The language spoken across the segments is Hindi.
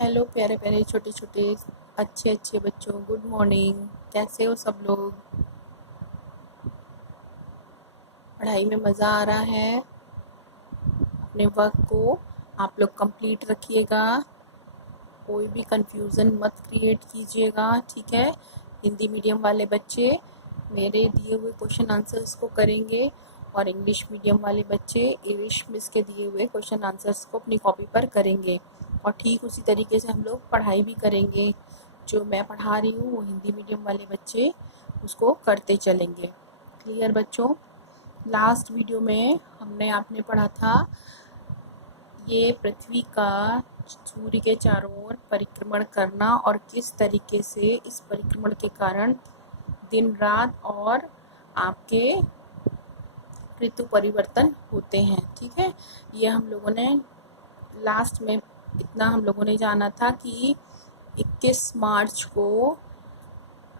हेलो प्यारे प्यारे छोटे छोटे अच्छे अच्छे बच्चों, गुड मॉर्निंग। कैसे हो सब लोग? पढ़ाई में मज़ा आ रहा है? अपने वर्क को आप लोग कंप्लीट रखिएगा, कोई भी कंफ्यूज़न मत क्रिएट कीजिएगा, ठीक है? हिंदी मीडियम वाले बच्चे मेरे दिए हुए क्वेश्चन आंसर्स को करेंगे और इंग्लिश मीडियम वाले बच्चे इंग्लिश मिस के दिए हुए क्वेश्चन आंसर्स को अपनी कॉपी पर करेंगे और ठीक उसी तरीके से हम लोग पढ़ाई भी करेंगे। जो मैं पढ़ा रही हूँ वो हिंदी मीडियम वाले बच्चे उसको करते चलेंगे। क्लियर बच्चों? लास्ट वीडियो में हमने आपने पढ़ा था ये पृथ्वी का सूर्य के चारों ओर परिक्रमण करना और किस तरीके से इस परिक्रमण के कारण दिन रात और आपके ऋतु परिवर्तन होते हैं, ठीक है? ये हम लोगों ने लास्ट में इतना हम लोगों ने जाना था कि 21 मार्च को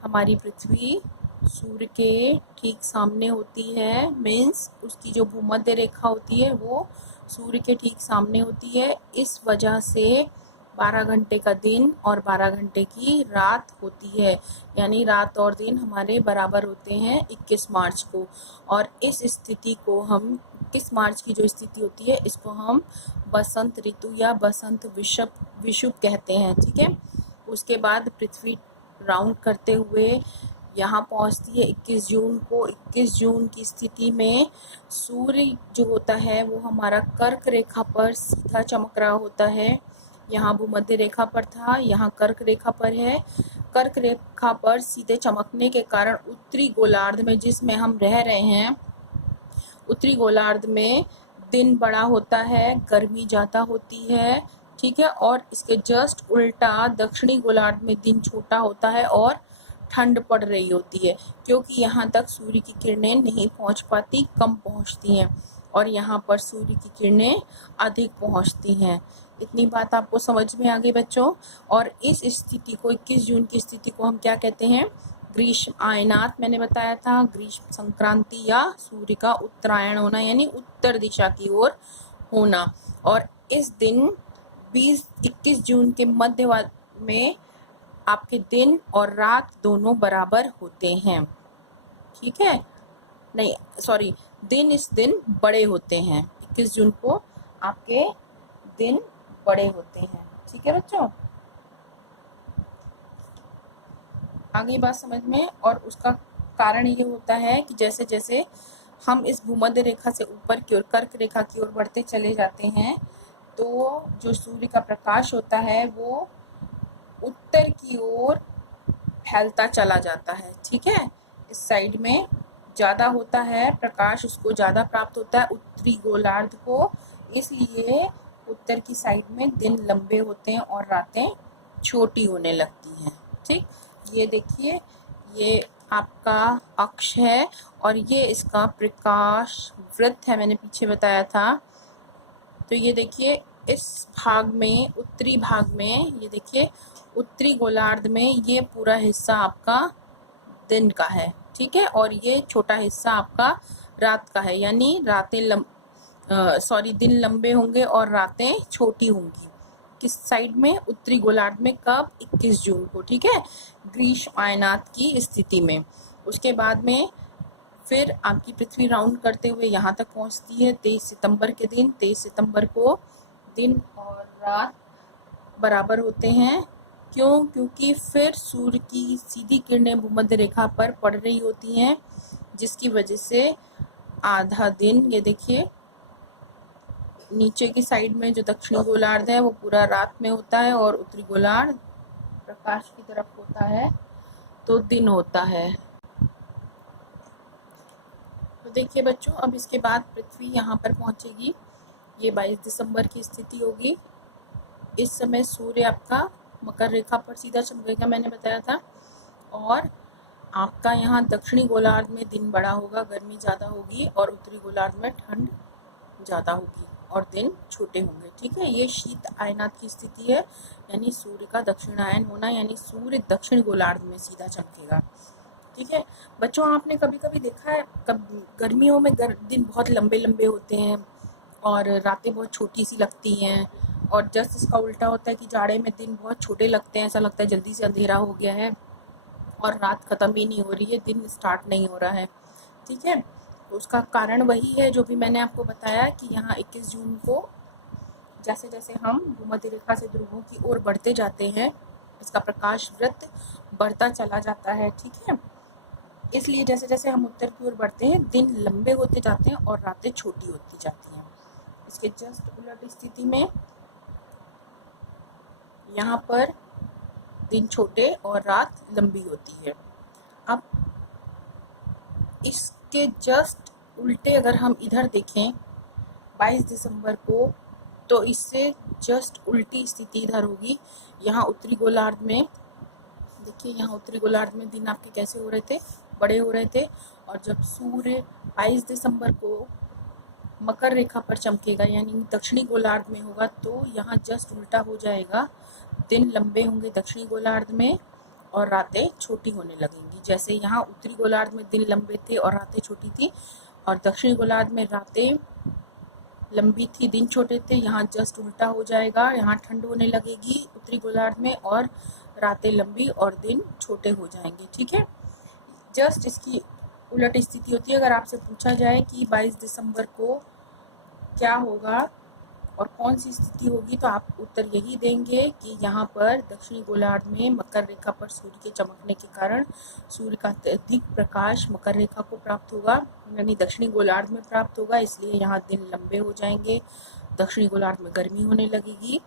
हमारी पृथ्वी सूर्य के ठीक सामने होती है, मीन्स उसकी जो भूमध्य रेखा होती है वो सूर्य के ठीक सामने होती है। इस वजह से 12 घंटे का दिन और 12 घंटे की रात होती है, यानी रात और दिन हमारे बराबर होते हैं 21 मार्च को। और इस स्थिति को हम 21 मार्च की जो स्थिति होती है इसको हम बसंत ऋतु या बसंत विषुव कहते हैं, ठीक है? उसके बाद पृथ्वी राउंड करते हुए यहाँ पहुँचती है 21 जून को। 21 जून की स्थिति में सूर्य जो होता है वो हमारा कर्क रेखा पर सीधा चमक रहा होता है। यहाँ भूमध्य रेखा पर था, यहाँ कर्क रेखा पर है। कर्क रेखा पर सीधे चमकने के कारण उत्तरी गोलार्ध में जिसमें हम रह रहे हैं, उत्तरी गोलार्ध में दिन बड़ा होता है, गर्मी ज़्यादा होती है, ठीक है? और इसके जस्ट उल्टा दक्षिणी गोलार्ध में दिन छोटा होता है और ठंड पड़ रही होती है, क्योंकि यहाँ तक सूर्य की किरणें नहीं पहुँच पाती, कम पहुँचती हैं, और यहाँ पर सूर्य की किरणें अधिक पहुँचती हैं। इतनी बात आपको समझ में आ गई बच्चों? और इस स्थिति को 21 जून की स्थिति को हम क्या कहते हैं? ग्रीष्म आयनात मैंने बताया था, ग्रीष्म संक्रांति या सूर्य का उत्तरायण होना, यानी उत्तर दिशा की ओर होना। और इस दिन 21 जून के मध्य में आपके दिन और रात दोनों बराबर होते हैं, ठीक है? नहीं सॉरी, इस दिन बड़े होते हैं। 21 जून को आपके दिन बड़े होते हैं, ठीक है बच्चों? आ गई बात समझ में? और उसका कारण ये होता है कि जैसे जैसे हम इस भूमध्य रेखा से ऊपर की ओर कर्क रेखा की ओर बढ़ते चले जाते हैं तो जो सूर्य का प्रकाश होता है वो उत्तर की ओर फैलता चला जाता है, ठीक है? इस साइड में ज़्यादा होता है प्रकाश, उसको ज़्यादा प्राप्त होता है उत्तरी गोलार्ध को, इसलिए उत्तर की साइड में दिन लंबे होते हैं और रातें छोटी होने लगती हैं, ठीक? ये देखिए, ये आपका अक्ष है और ये इसका प्रकाश वृत्त है, मैंने पीछे बताया था। तो ये देखिए इस भाग में, उत्तरी भाग में, ये देखिए उत्तरी गोलार्ध में ये पूरा हिस्सा आपका दिन का है, ठीक है? और ये छोटा हिस्सा आपका रात का है, यानी दिन लंबे होंगे और रातें छोटी होंगी। किस साइड में? उत्तरी गोलार्ध में। कब? 21 जून को, ठीक है? ग्रीष्म आयनात की स्थिति में। उसके बाद में फिर आपकी पृथ्वी राउंड करते हुए यहाँ तक पहुँचती है 23 सितंबर के दिन। 23 सितंबर को दिन और रात बराबर होते हैं। क्यों? क्योंकि फिर सूर्य की सीधी किरणें भूमध्य रेखा पर पड़ रही होती हैं, जिसकी वजह से आधा दिन, ये देखिए नीचे की साइड में जो दक्षिणी गोलार्ध है वो पूरा रात में होता है और उत्तरी गोलार्ध प्रकाश की तरफ होता है तो दिन होता है। तो देखिए बच्चों, अब इसके बाद पृथ्वी यहाँ पर पहुँचेगी, ये 22 दिसंबर की स्थिति होगी। इस समय सूर्य आपका मकर रेखा पर सीधा चमकेगा, मैंने बताया था, और आपका यहाँ दक्षिणी गोलार्ध में दिन बड़ा होगा, गर्मी ज़्यादा होगी, और उत्तरी गोलार्ध में ठंड ज़्यादा होगी और दिन छोटे होंगे, ठीक है? ये शीत आयनात की स्थिति है, यानी सूर्य का दक्षिणायन होना, यानी सूर्य दक्षिण गोलार्ध में सीधा चमकेगा, ठीक है? बच्चों, आपने कभी कभी देखा है गर्मियों में दिन बहुत लंबे लंबे होते हैं और रातें बहुत छोटी सी लगती हैं, और जस्ट इसका उल्टा होता है कि जाड़े में दिन बहुत छोटे लगते हैं, ऐसा लगता है जल्दी से अंधेरा हो गया है और रात ख़त्म ही नहीं हो रही है, दिन स्टार्ट नहीं हो रहा है। ठीक है, तो उसका कारण वही है जो भी मैंने आपको बताया कि यहाँ 21 जून को जैसे जैसे हम भूमध्य रेखा से ध्रुवों की ओर बढ़ते जाते हैं, इसका प्रकाश वृत्त बढ़ता चला जाता है। ठीक है, इसलिए जैसे जैसे हम उत्तर की ओर बढ़ते हैं, दिन लंबे होते जाते हैं और रातें छोटी होती जाती हैं। इसके जस्ट उलट स्थिति में यहाँ पर दिन छोटे और रात लंबी होती है। अब इसके जस्ट उल्टे अगर हम इधर देखें 22 दिसंबर को, तो इससे जस्ट उल्टी स्थिति इधर होगी। यहाँ उत्तरी गोलार्ध में देखिए, यहाँ उत्तरी गोलार्ध में दिन आपके कैसे हो रहे थे, बड़े हो रहे थे, और जब सूर्य 22 दिसंबर को मकर रेखा पर चमकेगा यानी दक्षिणी गोलार्ध में होगा, तो यहाँ जस्ट उल्टा हो जाएगा। दिन लंबे होंगे दक्षिणी गोलार्ध में और रातें छोटी होने लगेंगी। जैसे यहाँ उत्तरी गोलार्ध में दिन लंबे थे और रातें छोटी थी, और दक्षिणी गोलार्ध में रातें लंबी थी, दिन छोटे थे, यहाँ जस्ट उल्टा हो जाएगा। यहाँ ठंड होने लगेगी उत्तरी गोलार्ध में और रातें लंबी और दिन छोटे हो जाएंगे। ठीक है, जस्ट इसकी उलट स्थिति होती है। अगर आपसे पूछा जाए कि 22 दिसंबर को क्या होगा और कौन सी स्थिति होगी, तो आप उत्तर यही देंगे कि यहाँ पर दक्षिणी गोलार्ध में मकर रेखा पर सूर्य के चमकने के कारण सूर्य का अधिक प्रकाश मकर रेखा को प्राप्त होगा, यानी दक्षिणी गोलार्ध में प्राप्त होगा, इसलिए यहाँ दिन लंबे हो जाएंगे, दक्षिणी गोलार्ध में गर्मी होने लगेगी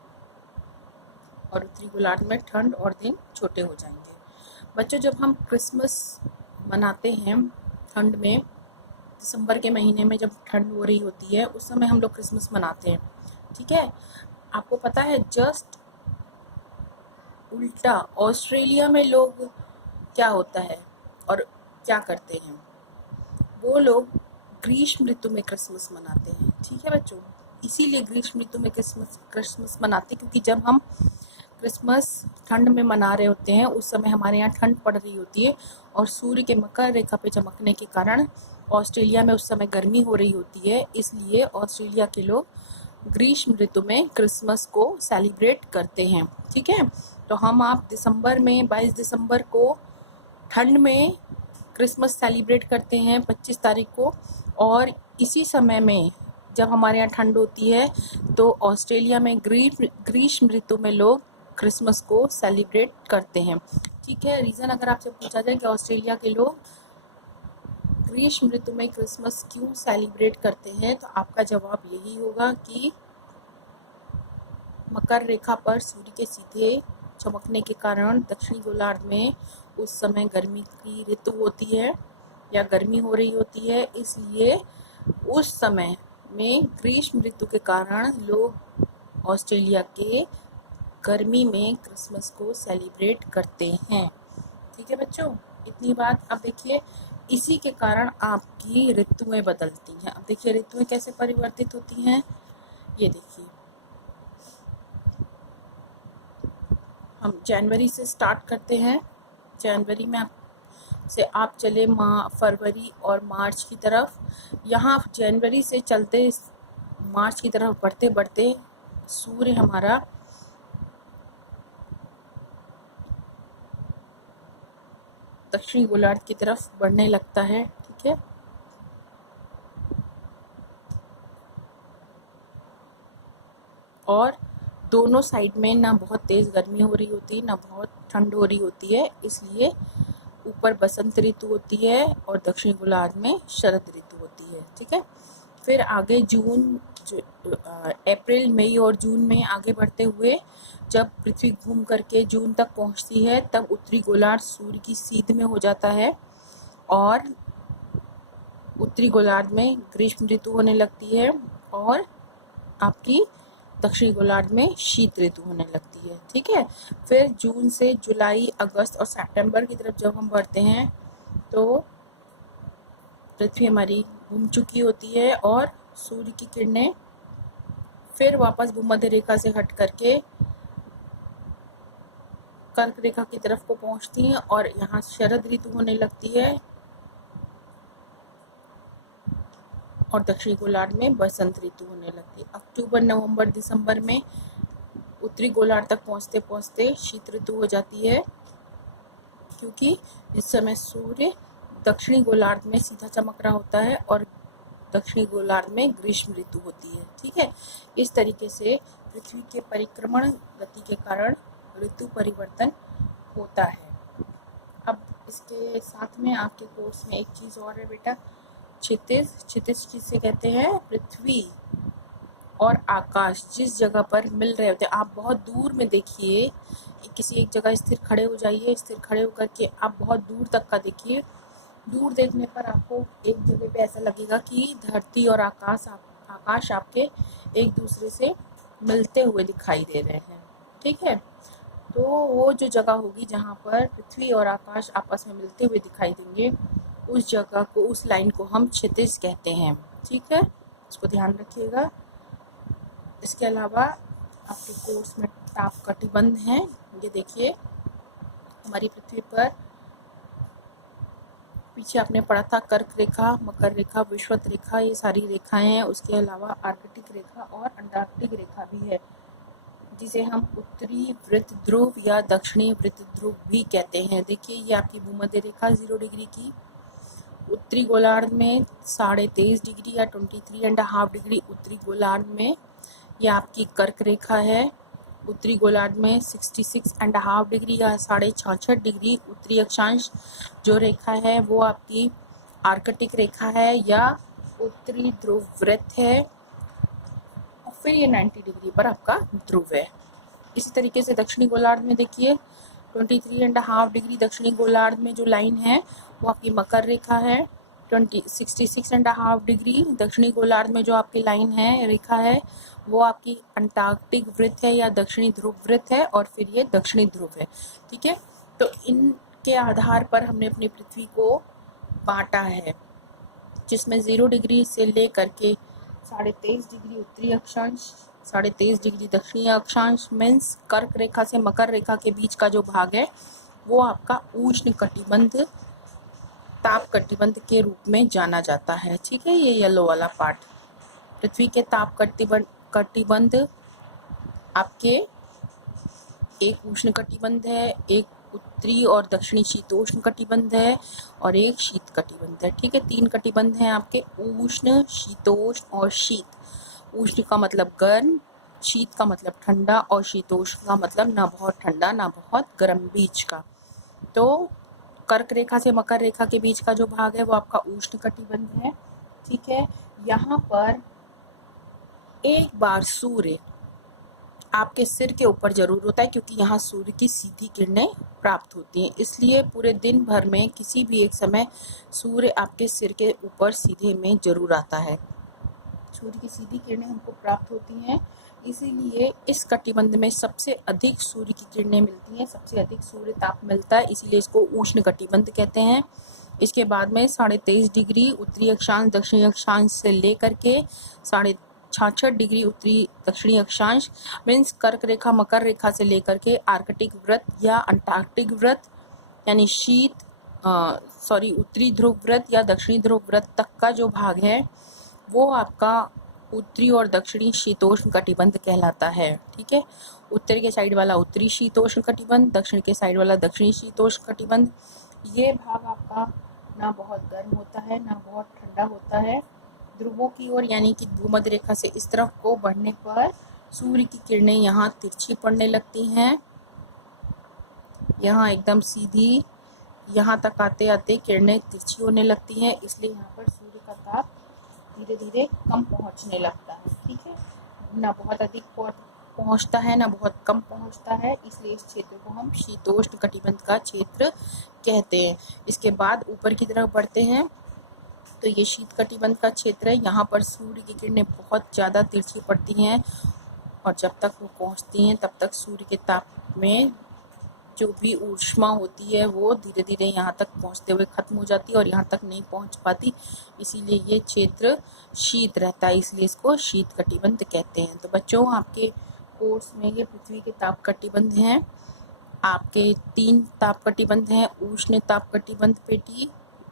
और उत्तरी गोलार्ध में ठंड और दिन छोटे हो जाएंगे। बच्चों, जब हम क्रिसमस मनाते हैं ठंड में, दिसंबर के महीने में जब ठंड हो रही होती है, उस समय हम लोग क्रिसमस मनाते हैं। ठीक है, आपको पता है जस्ट उल्टा ऑस्ट्रेलिया में लोग क्या होता है और क्या करते हैं, वो लोग ग्रीष्म ऋतु में क्रिसमस मनाते हैं। ठीक है बच्चों, इसीलिए ग्रीष्म ऋतु में क्रिसमस मनाते हैं, क्योंकि जब हम क्रिसमस ठंड में मना रहे होते हैं, उस समय हमारे यहाँ ठंड पड़ रही होती है और सूर्य के मकर रेखा पे चमकने के कारण ऑस्ट्रेलिया में उस समय गर्मी हो रही होती है, इसलिए ऑस्ट्रेलिया के लोग ग्रीष्म ऋतु में क्रिसमस को सेलिब्रेट करते हैं। ठीक है, तो हम आप दिसंबर में 22 दिसंबर को ठंड में क्रिसमस सेलिब्रेट करते हैं 25 तारीख को, और इसी समय में जब हमारे यहाँ ठंड होती है तो ऑस्ट्रेलिया में ग्रीष्म ऋतु में लोग क्रिसमस को सेलिब्रेट करते हैं। ठीक है, रीज़न अगर आपसे पूछा जाए कि ऑस्ट्रेलिया के लोग ग्रीष्म ऋतु में क्रिसमस क्यों सेलिब्रेट करते हैं, तो आपका जवाब यही होगा कि मकर रेखा पर सूर्य के सीधे चमकने के कारण दक्षिणी गोलार्ध में उस समय गर्मी की ऋतु होती है या गर्मी हो रही होती है, इसलिए उस समय में ग्रीष्म ऋतु के कारण लोग ऑस्ट्रेलिया के गर्मी में क्रिसमस को सेलिब्रेट करते हैं। ठीक है बच्चों, इतनी बात। अब देखिए, इसी के कारण आपकी ऋतुएं बदलती हैं। अब देखिए ऋतुएं कैसे परिवर्तित होती हैं, ये देखिए, हम जनवरी से स्टार्ट करते हैं। जनवरी में आप चले फरवरी और मार्च की तरफ। यहाँ जनवरी से चलते मार्च की तरफ बढ़ते बढ़ते सूर्य हमारा दक्षिणी गोलार्ध की तरफ बढ़ने लगता है। ठीक है, और दोनों साइड में ना बहुत तेज़ गर्मी हो रही होती है ना बहुत ठंड हो रही होती है, इसलिए ऊपर बसंत ऋतु होती है और दक्षिणी गोलार्ध में शरद ऋतु होती है। ठीक है, फिर आगे अप्रैल मई और जून में आगे बढ़ते हुए जब पृथ्वी घूम करके जून तक पहुंचती है, तब उत्तरी गोलार्ध सूर्य की सीध में हो जाता है और उत्तरी गोलार्ध में ग्रीष्म ऋतु होने लगती है और आपकी दक्षिणी गोलार्ध में शीत ऋतु होने लगती है। ठीक है, फिर जून से जुलाई, अगस्त और सितंबर की तरफ जब हम बढ़ते हैं तो पृथ्वी हमारी घूम चुकी होती है और सूर्य की किरणें फिर वापस भूमध्य रेखा से हट करके कर्क रेखा की तरफ को पहुंचती हैं और यहाँ शरद ऋतु होने लगती है और दक्षिणी गोलार्ध में बसंत ऋतु होने लगती है। अक्टूबर, नवंबर, दिसंबर में उत्तरी गोलार्ध तक पहुँचते पहुँचते शीत ऋतु हो जाती है, क्योंकि इस समय सूर्य दक्षिणी गोलार्ध में सीधा चमक रहा होता है और दक्षिणी गोलार्ध में ग्रीष्म ऋतु होती है। ठीक है, इस तरीके से पृथ्वी के परिक्रमण गति के कारण ऋतु परिवर्तन होता है। अब इसके साथ में आपके कोर्स में एक चीज़ और है बेटा, क्षितिज। क्षितिज किसे कहते हैं? पृथ्वी और आकाश जिस जगह पर मिल रहे होते हैं, आप बहुत दूर में देखिए, किसी एक जगह स्थिर खड़े हो जाइए, स्थिर खड़े होकर के आप बहुत दूर तक का देखिए। दूर देखने पर आपको एक जगह पे ऐसा लगेगा कि धरती और आकाश आपके एक दूसरे से मिलते हुए दिखाई दे रहे हैं। ठीक है, तो वो जो जगह होगी जहाँ पर पृथ्वी और आकाश आपस में मिलते हुए दिखाई देंगे, उस जगह को, उस लाइन को हम क्षितिज कहते हैं। ठीक है, इसको ध्यान रखिएगा। इसके अलावा आपके कोर्स में ताप कटिबंध हैं। ये देखिए, हमारी पृथ्वी पर पीछे आपने पढ़ा था कर्क रेखा, मकर रेखा, विषुवत रेखा, ये सारी रेखाएं हैं। उसके अलावा आर्कटिक रेखा और अंटार्कटिक रेखा भी है, जिसे हम उत्तरी वृत्त ध्रुव या दक्षिणी वृत्त ध्रुव भी कहते हैं। देखिए, ये आपकी भूमध्य रेखा 0 डिग्री की उत्तरी गोलार्ध में 23.5 डिग्री या 23.5 डिग्री उत्तरी गोलार्ध में, ये आपकी कर्क रेखा है। उत्तरी गोलार्ध में 66.5 डिग्री या 66.5 डिग्री उत्तरी अक्षांश जो रेखा है वो आपकी आर्कटिक रेखा है या उत्तरी ध्रुव वृत्त है, और फिर ये 90 डिग्री पर आपका ध्रुव है। इसी तरीके से दक्षिणी गोलार्ध में देखिए, 23.5 डिग्री दक्षिणी गोलार्ध में जो लाइन है वो आपकी मकर रेखा है। 66.5 डिग्री दक्षिणी गोलार्ध में जो आपकी लाइन है, रेखा है, वो आपकी अंटार्कटिक वृत्त है या दक्षिणी ध्रुव वृत्त है, और फिर ये दक्षिणी ध्रुव है। ठीक है, तो इनके आधार पर हमने अपनी पृथ्वी को बांटा है, जिसमें 0 डिग्री से लेकर के 23.5 डिग्री उत्तरी अक्षांश, 23.5 डिग्री दक्षिणी अक्षांश, मीन्स कर्क रेखा से मकर रेखा के बीच का जो भाग है वो आपका उष्ण कटिबंध, ताप कटिबंध के रूप में जाना जाता है। ठीक है, ये येलो वाला पार्ट पृथ्वी के ताप कटिबंध आपके एक उष्ण कटिबंध है, एक उत्तरी और दक्षिणी शीतोष्ण कटिबंध है, और एक शीत कटिबंध है। ठीक है, 3 कटिबंध हैं आपके, उष्ण, शीतोष्ण और शीत। उष्ण का मतलब गर्म, शीत का मतलब ठंडा, और शीतोष्ण का मतलब ना बहुत ठंडा ना बहुत गर्म, बीच का। तो कर्क रेखा से मकर रेखा के बीच का जो भाग है वो आपका उष्ण कटिबंध है। ठीक है, यहाँ पर एक बार सूर्य आपके सिर के ऊपर जरूर होता है, क्योंकि यहाँ सूर्य की सीधी किरणें प्राप्त होती हैं, इसलिए पूरे दिन भर में किसी भी एक समय सूर्य आपके सिर के ऊपर सीधे में जरूर आता है। सूर्य की सीधी किरणें हमको प्राप्त होती हैं, इसीलिए इस कटिबंध में सबसे अधिक सूर्य की किरणें मिलती हैं, सबसे अधिक सूर्य ताप मिलता है, इसीलिए इसको उष्ण कटिबंध कहते हैं। इसके बाद में 23.5 डिग्री उत्तरी अक्षांश दक्षिणी अक्षांश से लेकर के 66 डिग्री उत्तरी दक्षिणी अक्षांश, मीन्स कर्क रेखा मकर रेखा से लेकर के आर्कटिक वृत्त या अंटार्कटिक वृत्त यानी उत्तरी ध्रुव वृत्त या दक्षिणी ध्रुव वृत्त तक का जो भाग है वो आपका उत्तरी और दक्षिणी शीतोष्ण कटिबंध कहलाता है। ठीक है, उत्तर के साइड वाला उत्तरी शीतोष्ण कटिबंध, दक्षिण के साइड वाला दक्षिणी शीतोष्ण कटिबंध। ये भाग आपका ना बहुत गर्म होता है ना बहुत ठंडा होता है। ध्रुवों की ओर यानी कि भूमध्य रेखा से इस तरफ को बढ़ने पर सूर्य की किरणें यहाँ तिरछी पड़ने लगती हैं, यहाँ एकदम सीधी, यहाँ तक आते आते किरणें तिरछी होने लगती हैं, इसलिए यहाँ पर सूर्य का ताप धीरे धीरे कम पहुँचने लगता है। ठीक है, ना बहुत अधिक पहुँचता है ना बहुत कम पहुँचता है, इसलिए इस क्षेत्र को हम शीतोष्ण कटिबंध का क्षेत्र कहते हैं। इसके बाद ऊपर की तरफ बढ़ते हैं तो ये शीत कटिबंध का क्षेत्र है। यहाँ पर सूर्य की किरणें बहुत ज़्यादा तिरछी पड़ती हैं, और जब तक वो पहुँचती हैं तब तक सूर्य के ताप में जो भी ऊष्मा होती है वो धीरे धीरे यहाँ तक पहुँचते हुए खत्म हो जाती है और यहाँ तक नहीं पहुँच पाती, इसीलिए ये क्षेत्र शीत रहता है, इसलिए इसको शीत कटिबंध कहते हैं। तो बच्चों, आपके कोर्स में ये पृथ्वी के ताप कटिबंध हैं। आपके 3 ताप कटिबंध हैं, उष्ण ताप कटिबंध पेटी,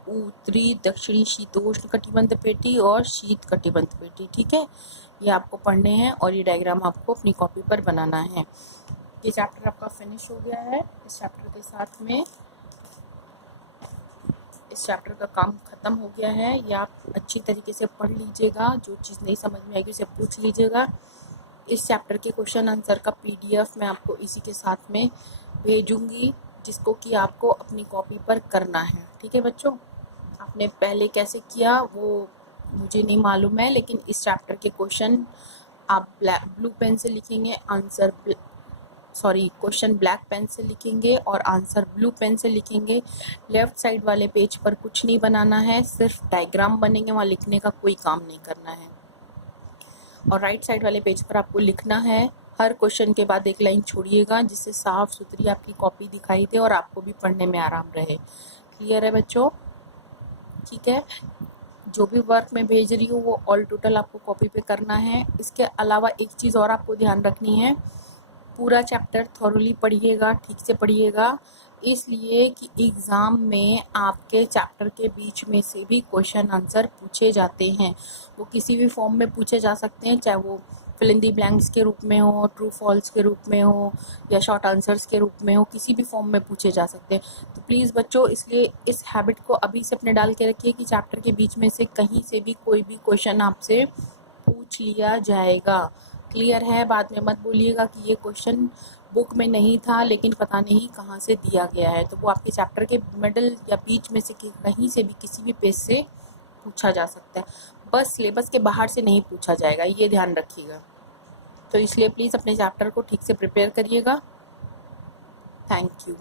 उत्तरी दक्षिणी शीतोष्ण कटिबंध पेटी और शीत कटिबंध पेटी। ठीक है, ये आपको पढ़ने हैं और ये डायग्राम आपको अपनी कॉपी पर बनाना है। ये चैप्टर आपका फिनिश हो गया है। इस चैप्टर के साथ में इस चैप्टर का काम ख़त्म हो गया है। ये आप अच्छी तरीके से पढ़ लीजिएगा, जो चीज़ नहीं समझ में आएगी उसे पूछ लीजिएगा। इस चैप्टर के क्वेश्चन आंसर का PDF मैं आपको इसी के साथ में भेजूंगी, जिसको कि आपको अपनी कॉपी पर करना है। ठीक है बच्चों, आपने पहले कैसे किया वो मुझे नहीं मालूम है, लेकिन इस चैप्टर के क्वेश्चन आप ब्लू पेन से लिखेंगे, क्वेश्चन ब्लैक पेन से लिखेंगे और आंसर ब्लू पेन से लिखेंगे। लेफ्ट साइड वाले पेज पर कुछ नहीं बनाना है, सिर्फ डायग्राम बनेंगे, वहाँ लिखने का कोई काम नहीं करना है। और राइट साइड वाले पेज पर आपको लिखना है। हर क्वेश्चन के बाद एक लाइन छोड़िएगा, जिससे साफ सुथरी आपकी कॉपी दिखाई दे और आपको भी पढ़ने में आराम रहे। क्लियर है बच्चों? ठीक है, जो भी वर्क मैं भेज रही हूँ वो ऑल टोटल आपको कॉपी पे करना है। इसके अलावा एक चीज़ और आपको ध्यान रखनी है, पूरा चैप्टर थॉरोली पढ़िएगा, ठीक से पढ़िएगा, इसलिए कि एग्ज़ाम में आपके चैप्टर के बीच में से भी क्वेश्चन आंसर पूछे जाते हैं। वो किसी भी फॉर्म में पूछे जा सकते हैं, चाहे वो फिल इन दी ब्लैंक्स के रूप में हो, ट्रू फॉल्स के रूप में हो, या शॉर्ट आंसर्स के रूप में हो, किसी भी फॉर्म में पूछे जा सकते हैं। तो प्लीज़ बच्चों, इसलिए इस हैबिट को अभी से अपने डाल के रखिए कि चैप्टर के बीच में से कहीं से भी कोई भी क्वेश्चन आपसे पूछ लिया जाएगा। क्लियर है? बाद में मत बोलिएगा कि ये क्वेश्चन बुक में नहीं था लेकिन पता नहीं कहाँ से दिया गया है। तो वो आपके चैप्टर के मिडल या बीच में से कहीं से भी किसी भी पेज से पूछा जा सकता है, बस सिलेबस के बाहर से नहीं पूछा जाएगा, ये ध्यान रखिएगा। तो इसलिए प्लीज़ अपने चैप्टर को ठीक से प्रिपेयर करिएगा। Thank you.